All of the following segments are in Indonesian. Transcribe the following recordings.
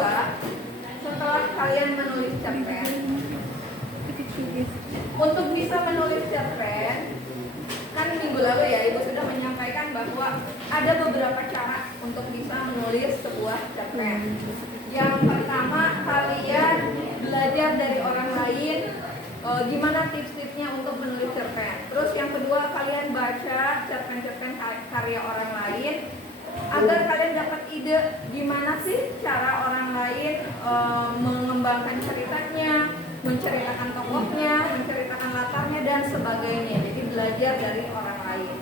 kedua, setelah kalian menulis cerpen, untuk bisa menulis cerpen, kan minggu lalu ya Ibu sudah menyampaikan bahwa ada beberapa cara untuk bisa menulis sebuah cerpen. Yang pertama, kalian belajar dari orang lain gimana tips-tipsnya untuk menulis cerpen. Terus yang kedua, kalian baca cerpen-cerpen karya orang lain agar kalian dapat ide gimana sih cara orang lain mengembangkan ceritanya, menceritakan tokohnya, menceritakan latarnya dan sebagainya. Jadi belajar dari orang lain.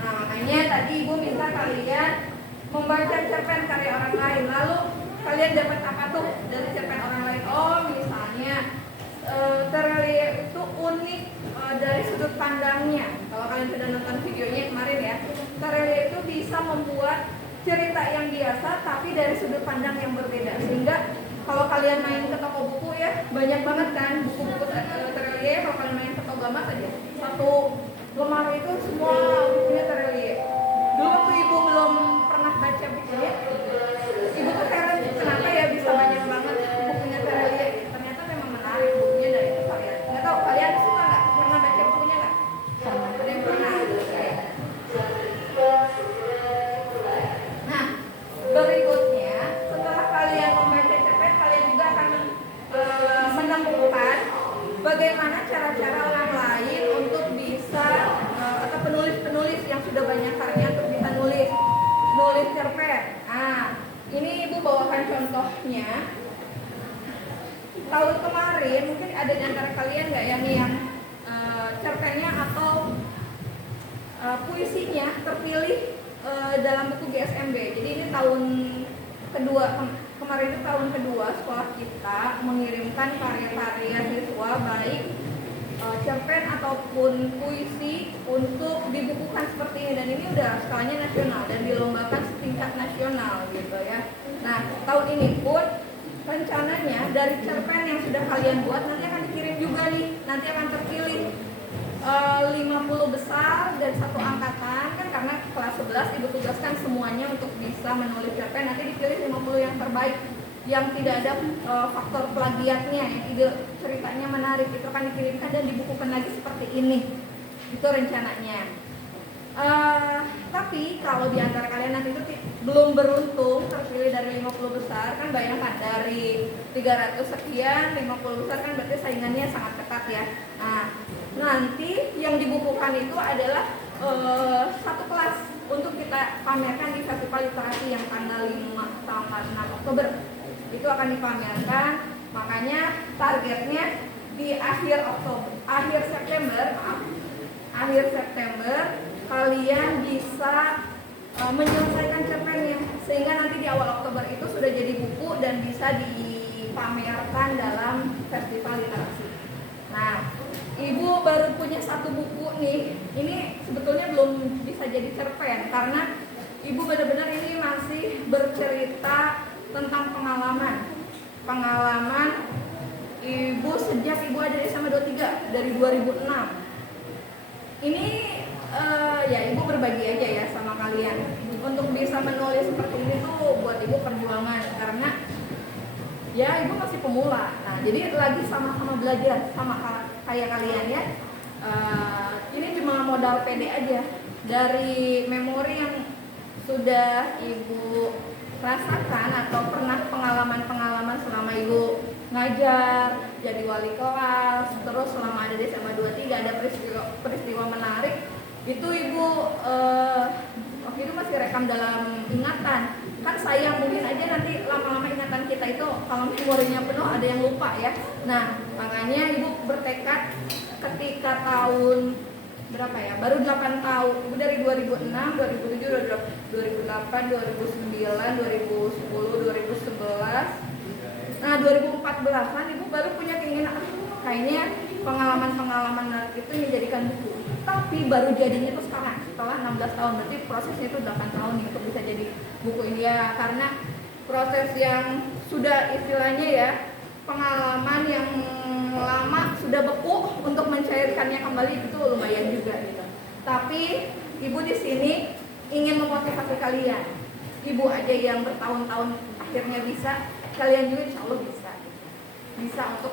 Nah, makanya tadi Ibu minta kalian membaca cerpen karya orang lain. Lalu kalian dapat apa tuh dari cerpen orang lain? Oh, misalnya Terelie itu unik dari sudut pandangnya. Kalau kalian sudah nonton videonya kemarin ya, Terelie itu bisa membuat cerita yang biasa tapi dari sudut pandang yang berbeda. Sehingga kalau kalian main ke toko buku ya, banyak banget kan buku-buku Terelie. Kalau kalian main ke toko Gama saja, satu lemari itu semua bukunya Terelie. Dulu waktu Ibu belum pernah baca bukunya, Ibu tuh heran kenapa ya bisa banyak banget bukunya Terelie. Ternyata memang menarik bukunya dari itu kalian. Nggak tahu kalian suka nggak? Pernah baca bukunya nggak? Ada yang pernah? Nah, berikutnya setelah kalian membaca cerpen, kalian juga akan menemukan bagaimana cara-cara orang lain untuk bisa atau penulis-penulis yang sudah banyak karya untuk bisa nulis cerpen. Nah, ini Ibu bawakan contohnya. Tahun kemarin mungkin ada di antara kalian nggak yang cerpennya atau puisinya terpilih dalam buku GSMB. Jadi ini tahun kedua, kemarin itu tahun kedua sekolah kita mengirimkan karya-karya siswa baik cerpen ataupun puisi untuk dibukukan seperti ini, dan ini udah skalanya nasional dan dilombakan setingkat nasional gitu ya. Nah, tahun ini pun rencananya dari cerpen yang sudah kalian buat nanti akan dikirim juga nih, nanti akan terpilih 50 besar dan satu angkatan kan, karena kelas 11 Ibu tugaskan semuanya untuk bisa menulis cerpen. Nanti dipilih 50 yang terbaik yang tidak ada faktor plagiatnya, yang ide ceritanya menarik, itu akan dikirimkan dan dibukukan lagi seperti ini. Itu rencananya. Tapi kalau di antara kalian nanti itu belum beruntung terpilih dari 50 besar, kan bayangkan dari 300 sekian 50 besar kan berarti saingannya sangat ketat ya. Nah, nanti yang dibukukan itu adalah satu kelas untuk kita pamerkan di Festival Literasi yang tanggal 5 sampai 6 Oktober. Itu akan dipamerkan. Makanya targetnya di akhir September kalian bisa menyelesaikan cerpennya, sehingga nanti di awal Oktober itu sudah jadi buku dan bisa dipamerkan dalam Festival Literasi. Nah, Ibu baru punya satu buku nih. Ini sebetulnya belum bisa jadi cerpen karena Ibu benar-benar ini masih bercerita tentang pengalaman Ibu sejak Ibu ada di SMA 23 dari 2006. Ini ya Ibu berbagi aja ya sama kalian. Untuk bisa menulis seperti ini tuh buat Ibu perjuangan, karena ya Ibu masih pemula. Nah, jadi lagi sama-sama belajar sama kayak kalian ya. Ini cuma modal pede aja dari memori yang sudah Ibu rasakan atau pernah pengalaman-pengalaman selama Ibu ngajar, jadi wali kelas, terus selama ada di SMA 23 ada peristiwa menarik. Itu Ibu waktu itu masih rekam dalam ingatan. Kan sayang mungkin aja nanti lama-lama ingatan kita itu kalau memorinya penuh ada yang lupa ya. Nah, makanya Ibu bertekad ketika tahun berapa ya? Baru 8 tahun. Ibu dari 2006, 2007, 2008, 2009, 2010, 2011. Nah, 2014-an Ibu baru punya keinginan kayaknya pengalaman-pengalaman menarik itu dijadikan buku. Tapi baru jadinya itu sekarang setelah 16 tahun, berarti prosesnya itu 8 tahun nih untuk bisa jadi buku ini ya, karena proses yang sudah istilahnya ya pengalaman yang lama sudah beku untuk mencairkannya kembali itu lumayan juga gitu. Tapi Ibu di sini ingin memotivasi kalian. Ibu aja yang bertahun-tahun akhirnya bisa, kalian juga insya Allah bisa untuk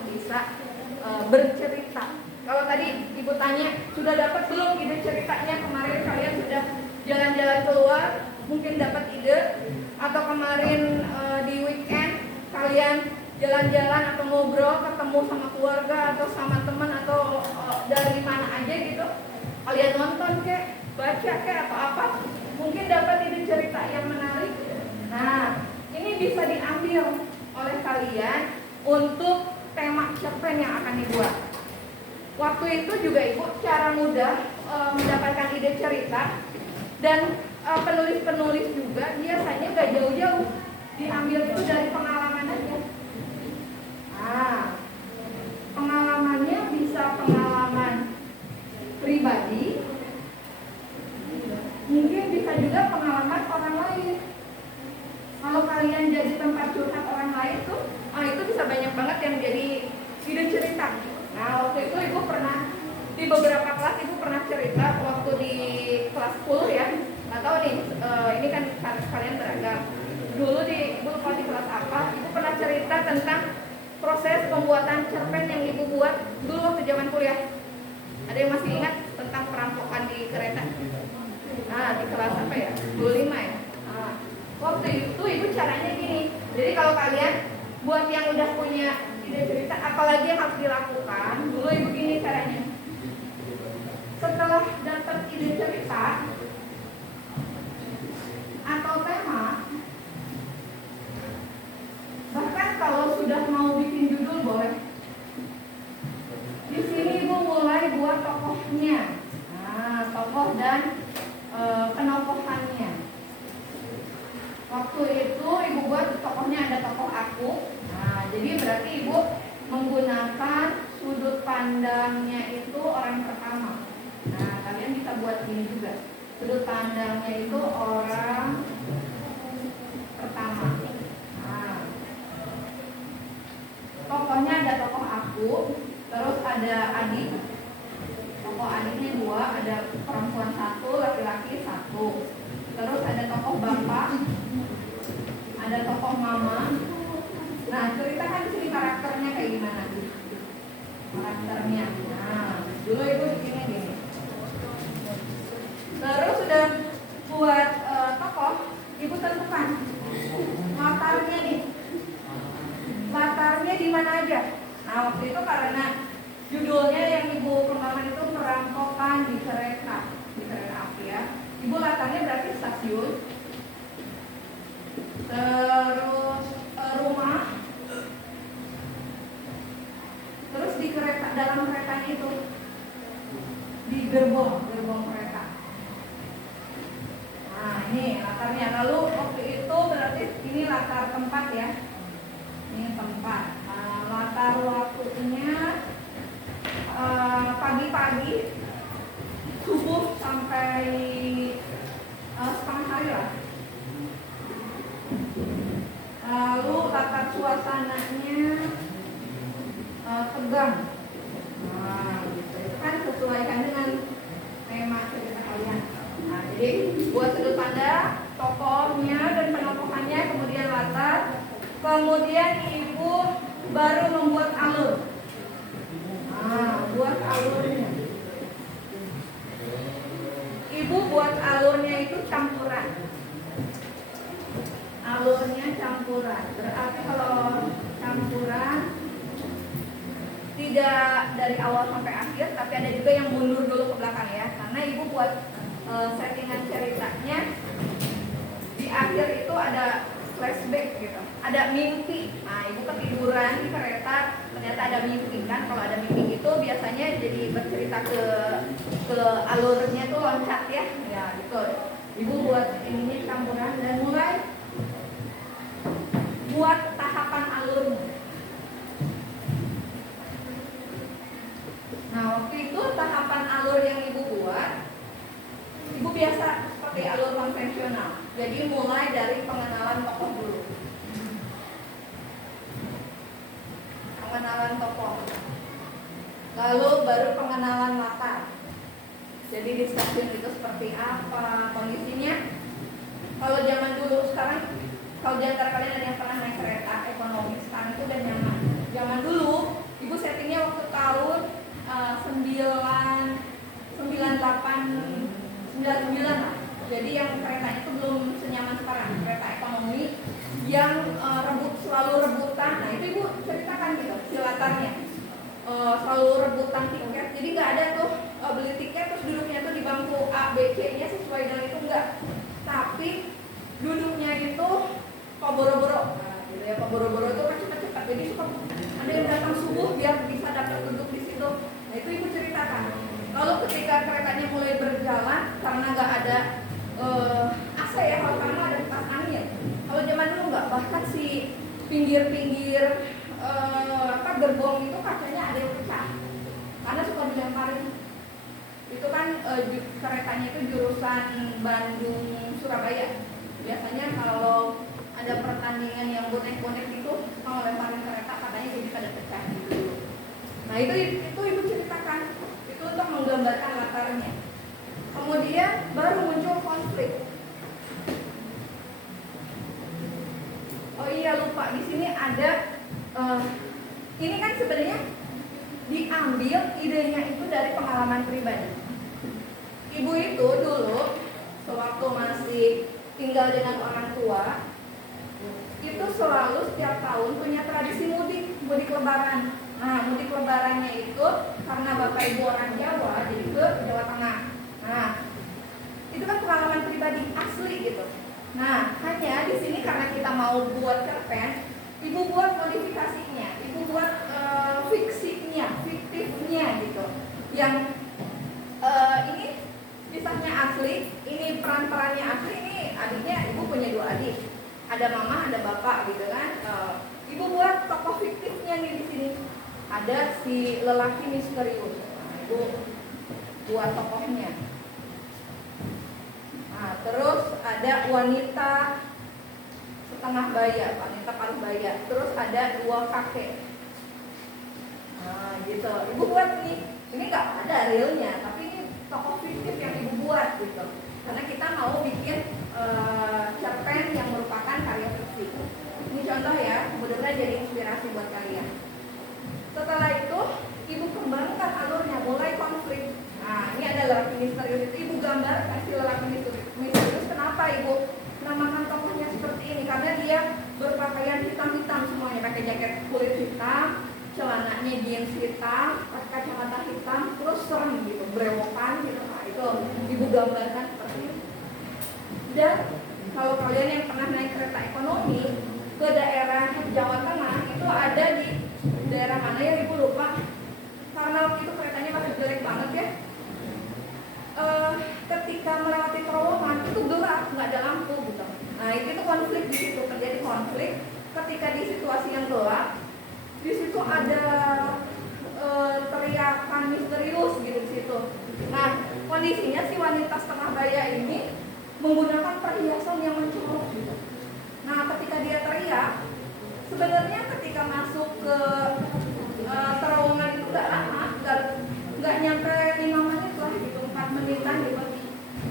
bercerita. Kalau tadi ibu tanya sudah dapat belum ide ceritanya, kemarin kalian sudah jalan-jalan keluar mungkin dapat ide, atau kemarin di weekend kalian jalan-jalan atau ngobrol ketemu sama keluarga atau sama teman atau dari mana aja gitu, kalian nonton kek, baca kek atau apa, mungkin dapat ide cerita yang menarik. Nah, ini bisa diambil oleh kalian untuk tema cerpen yang akan dibuat. Waktu itu juga ibu cara mudah mendapatkan ide cerita, dan penulis-penulis juga biasanya gak jauh-jauh, diambil itu dari pengalaman aja. Nah, pengalamannya bisa pengalaman pribadi, mungkin bisa juga pengalaman orang lain. Kalau kalian jadi tempat curhat orang lain tuh, itu bisa banyak banget yang jadi ide cerita. Nah, waktu itu ibu pernah di beberapa kelas ibu pernah cerita waktu di kelas 10 ya. Nggak tahu nih, ini kan kalian beragam. Dulu ibu lupa di kelas apa, ibu pernah cerita tentang proses pembuatan cerpen yang ibu buat dulu waktu zaman kuliah. Ada yang masih ingat tentang perampokan di kereta? Nah, di kelas apa ya? 25 ya. Nah, waktu itu ibu caranya gini. Jadi kalau kalian buat yang udah punya ide cerita, apalagi yang harus dilakukan, dulu ibu gini caranya. Setelah dapat ide cerita atau tema, bahkan kalau sudah mau bikin judul boleh. Di sini ibu mulai buat tokohnya, tokoh dan penokohannya. Waktu itu ibu buat tokohnya ada tokoh aku. Nah, jadi berarti ibu menggunakan sudut pandangnya itu orang pertama. Nah, kalian bisa buat gini juga. Sudut pandangnya itu orang pertama. Nah, tokohnya ada tokoh aku, terus ada adik. Tokoh adiknya 2, ada perempuan 1, laki-laki 1. Terus ada tokoh bapak, ada tokoh mama. Nah, ceritakan di sini karakternya kayak gimana? Karakternya. Nah, dulu ibu bikinnya gini. Terus sudah buat tokoh, ibu tentukan latarnya nih. Latarnya di mana aja? Nah, waktu itu karena judulnya yang ibu kembangkan itu perampokan di kereta api ya. Ibu latarnya berarti stasiun. Terus rumah. Terus di kereta, dalam keretanya itu di gerbong kereta. Nah, ini latarnya. Lalu waktu itu berarti ini latar tempat ya. Ini tempat. Latar waktunya pagi-pagi, subuh sampai setengah hari lah. Lalu latar suasananya tegang. Nah, gitu. Itu kan sesuaikan dengan tema cerita kalian. Nah, jadi buat sudut pandang, tokohnya dan penokohannya, kemudian latar, kemudian ibu baru membuat alur. Nah, buat alurnya. Ibu buat alurnya itu campuran. Alurnya campuran. Berarti kalau campuran tidak dari awal sampai akhir, tapi ada juga yang mundur dulu ke belakang ya. Karena ibu buat settingan ceritanya di akhir itu ada flashback gitu, ada mimpi. Nah, ibu ketiduran di kereta, ternyata ada mimpi kan. Kalau ada mimpi itu biasanya jadi bercerita ke alurnya tuh loncat ya, ya gitu. Ibu buat ini campuran dan mulai buat tahapan alurnya. Nah, waktu itu tahapan alur yang ibu buat, ibu biasa seperti alur konvensional. Jadi mulai dari pengenalan tokoh dulu. Pengenalan tokoh. Lalu baru pengenalan latar. Jadi di stasiun itu seperti apa kondisinya. Kalau zaman dulu, sekarang kalau di antara kalian ada yang pernah naik kereta ekonomi itu udah nyaman. Zaman dulu ibu settingnya waktu tahun 99 lah. Jadi yang keretanya itu belum senyaman sekarang, kereta ekonomi yang selalu rebutan. Nah itu ibu ceritakan gitu si latarnya. Selalu rebutan tiket, jadi nggak ada tuh beli tiket terus duduknya tuh di bangku A, B, C nya sesuai dengan itu, enggak. Tapi duduknya itu kok boro-boro, nah, gitu ya, kok boro-boro itu kan cepat-cepat, jadi suka ada yang datang subuh biar bisa dapat duduk di situ. Nah itu ibu ceritakan. Lalu ketika keretanya mulai berjalan karena nggak ada AC ya, kalau karena ada kipas angin. Kalau zaman dulu nggak, bahkan si pinggir-pinggir gerbong itu kacanya ada yang pecah karena suka dilemparin. Itu kan keretanya itu jurusan Bandung Surabaya. Biasanya kalau ada pertandingan yang bonek-bonek itu suka ngelemparin kereta, katanya jadi pada pecah gitu. Nah itu ibu ceritakan, itu untuk menggambarkan latarnya. Kemudian baru muncul konflik. Oh iya lupa, di sini ada ini kan sebenarnya diambil idenya itu dari pengalaman pribadi. Ibu itu dulu sewaktu masih tinggal dengan orang tua itu selalu setiap tahun punya tradisi mudik lebaran. Nah mudik lebarannya itu karena bapak ibu orang Jawa jadi ke Jawa Tengah. Nah itu kan pengalaman pribadi asli gitu. Nah hanya di sini karena kita mau buat cerpen, ibu buat modifikasinya, ibu buat fiktifnya gitu. Yang ini kisahnya asli, ini peran-perannya asli, ini adiknya, ibu punya 2 adik, ada mama, ada bapak gitu kan. Ibu buat tokoh fiktifnya nih di sini. Ada si lelaki misterius. Nah, ibu buat tokohnya. Nah, terus ada wanita setengah baya, wanita paruh baya. Terus ada 2 kakek. Nah, gitu. Ibu buat nih. Ini nggak ada realnya, tapi ini tokoh fiktif yang ibu buat gitu. Karena kita mau bikin cerpen yang merupakan karya fiksi. Ini contoh ya, mudah-mudahan jadi inspirasi buat kalian. Setelah itu, ibu kembangkan alurnya, mulai konflik. Nah, ini ada lelaki misterius itu, ibu gambar kasih lelaki misterius. Kenapa ibu namakan tokohnya seperti ini? Karena dia berpakaian hitam-hitam semuanya, pakai jaket kulit hitam, celananya jeans hitam, pakai kacamata hitam, terus serem gitu, brewokan gitu. Nah, itu ibu gambarkan seperti ini. Dan kalau kalian yang pernah naik kereta ekonomi ke daerah Jawa Tengah, itu ada di daerah mana ya ibu lupa, karena waktu itu keretanya masih jelek banget ya. Ketika melewati terowongan itu gelap, nggak ada lampu gitu. Nah itu konflik di situ, terjadi konflik ketika di situasi yang gelap. Di situ ada teriakan misterius gitu di situ. Nah kondisinya si wanita setengah baya ini menggunakan perhiasan yang mencolok gitu. Nah ketika dia teriak, sebenarnya ketika masuk ke terowongan itu nggak lama, nggak nyampe 5 menit lah gitu, 4 menitan gitu.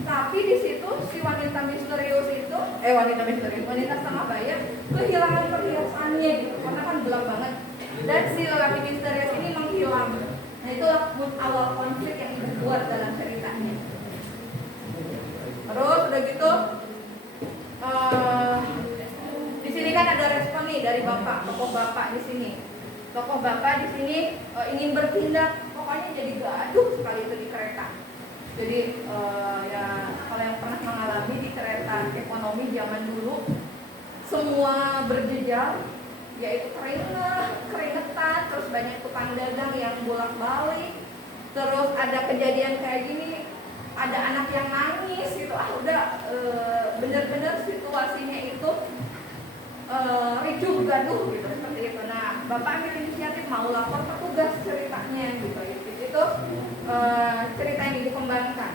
Tapi di situ si wanita misterius itu, wanita setengah baya kehilangan perhiasannya gitu, karena kan gelap banget. Dan si lelaki misterius ini menghilang. Nah itu awal konflik yang dibuat dalam ceritanya. Terus udah gitu, di sini kan ada respon nih dari bapak, tokoh bapak di sini. Tokoh bapak di sini ingin bertindak, pokoknya jadi gaduh sekali itu di kereta. Jadi ya kalau yang pernah mengalami di kereta ekonomi zaman dulu, semua berjejal, yaitu keringetan, terus banyak tukang dagang yang bolak-balik, terus ada kejadian kayak gini, ada anak yang nangis gitu, udah bener-bener situasinya itu ricuh gaduh gitu seperti itu. Nah bapak ambil inisiatif mau lapor petugas ceritanya gitu. Itu cerita yang dikembangkan.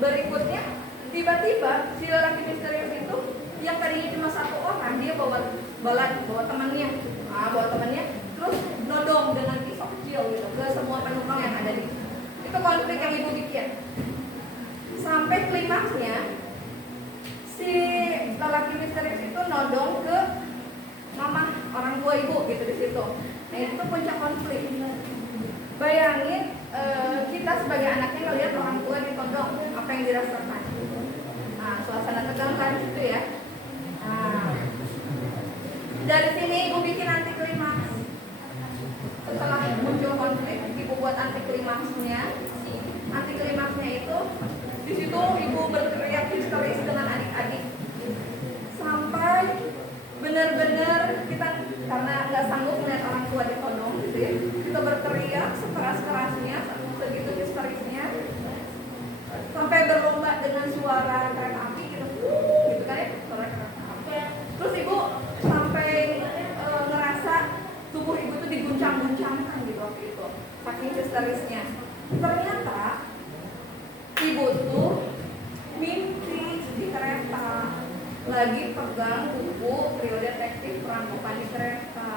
Berikutnya tiba-tiba si lelaki misterius itu yang tadinya cuma 1 orang, dia bawa temannya, terus nodong dengan pisau kecil gitu ke semua penumpang yang ada di itu. Konflik yang ibu bikin sampai klimaksnya si lelaki misterius itu nodong ke mama orang tua ibu gitu di situ. itu. Nah itu tuh puncak konflik. Bayangin kita sebagai anaknya ngelihat orang tua ditodong, apa yang dirasakan. Nah suasana tegang kan itu ya. Nah, dari sini ibu bikin anti klimaks. Setelah muncul konflik, ibu buat anti klimaksnya. Anti klimaksnya itu di situ ibu berteriak histeris dengan adik-adik sampai benar-benar kita karena nggak sanggup melihat orang tua ditodong gitu ya, kita berteriak sekeras-kerasnya, segitu histerisnya, sampai berlomba dengan suara kereta api gitu kan ya, suara kereta api. Terus ibu sampai ngerasa tubuh ibu tuh diguncang-guncangkan gitu waktu itu, saking histerisnya. Ternyata ibu tuh mimpi di kereta lagi pegang buku trio detektif perampokan di kereta.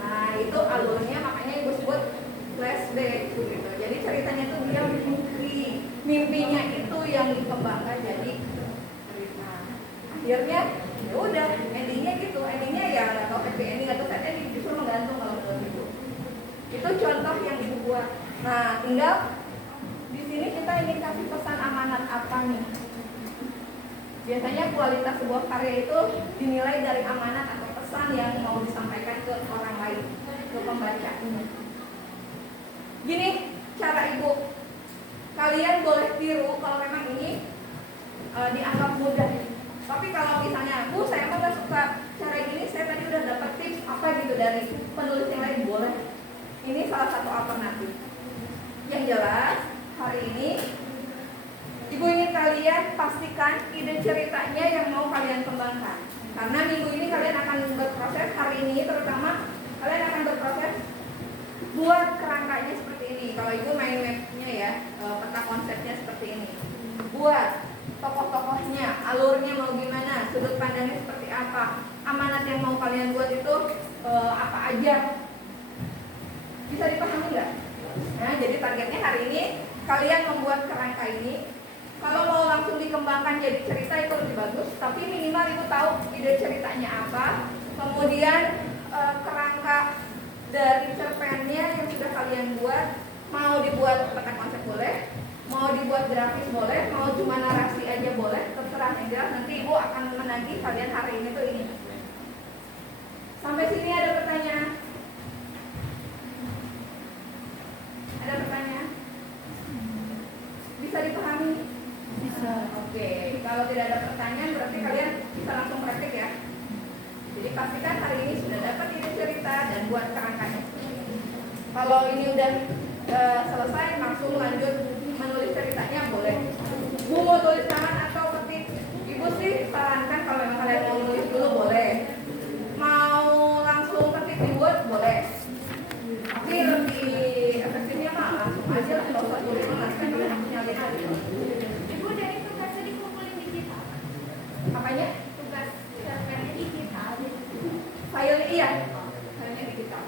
Nah itu alurnya, makanya ibu sebut flashback gitu. Jadi ceritanya tuh dia mimpinya itu yang dikembangkan jadi cerita. Akhirnya ya udah endingnya gitu, endingnya ya nggak tahu happy ending atau sad ending, justru menggantung kalau menurut ibu. Itu contoh yang ibu buat. Nah tinggal di sini kita ingin kasih pesan amanat apa nih? Biasanya kualitas sebuah karya itu dinilai dari amanat atau pesan yang mau disampaikan ke orang lain, ke pembacanya. Gini cara ibu, kalian boleh tiru kalau memang ini dianggap mudah. Tapi kalau misalnya, Bu saya emang gak suka cara gini, saya tadi udah dapat tips apa gitu dari penulis yang lain, boleh. Ini salah satu alternatif. Yang jelas hari ini ibu ingin kalian pastikan ide ceritanya yang mau kalian kembangkan. Karena minggu ini kalian akan berproses, hari ini terutama kalian akan berproses buat kerangkanya seperti ini. Kalau ibu main mapnya ya, peta konsepnya seperti ini. Buat tokoh-tokohnya, alurnya mau gimana, sudut pandangnya seperti apa, amanat yang mau kalian buat itu apa aja. Bisa dipahami nggak? Nah, jadi targetnya hari ini kalian membuat kerangka ini. Kalau mau langsung dikembangkan jadi cerita itu lebih bagus, tapi minimal ibu tahu ide ceritanya apa, kemudian kerangka dari cerpennya yang sudah kalian buat, mau dibuat peta konsep boleh, mau dibuat grafis boleh, mau cuma narasi aja boleh, terserah. Yang jelas nanti ibu akan menagih kalian hari ini tuh ini. Sampai sini ada pertanyaan? Ada pertanyaan? Bisa dipahami? Bisa. Oke, kalau tidak ada pertanyaan berarti kalian bisa langsung praktik ya. Jadi pastikan hari ini sudah dapat ide cerita dan buat kerangkanya. Kalau ini udah selesai, langsung lanjut menulis ceritanya boleh. Bu mau tulis tangan atau ketik? Ibu sih sarankan kalau memang kalian mau nulis dulu boleh. Mau langsung ketik di Word boleh. Tapi lebih efektifnya mah langsung aja lah, nggak usah tulis nanti kan kalian nyalin aja. Ibu dari tugasnya dikumpulin digital. Apanya? Tugas cerpennya digital. Filenya iya, filenya digital.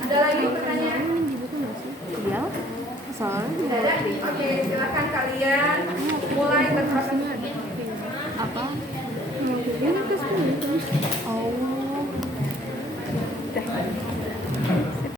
Ada lagi pertanyaan? Iya, soalnya Tidak ada? Oke, silakan kalian mulai berproses. apa? Ini ke oh,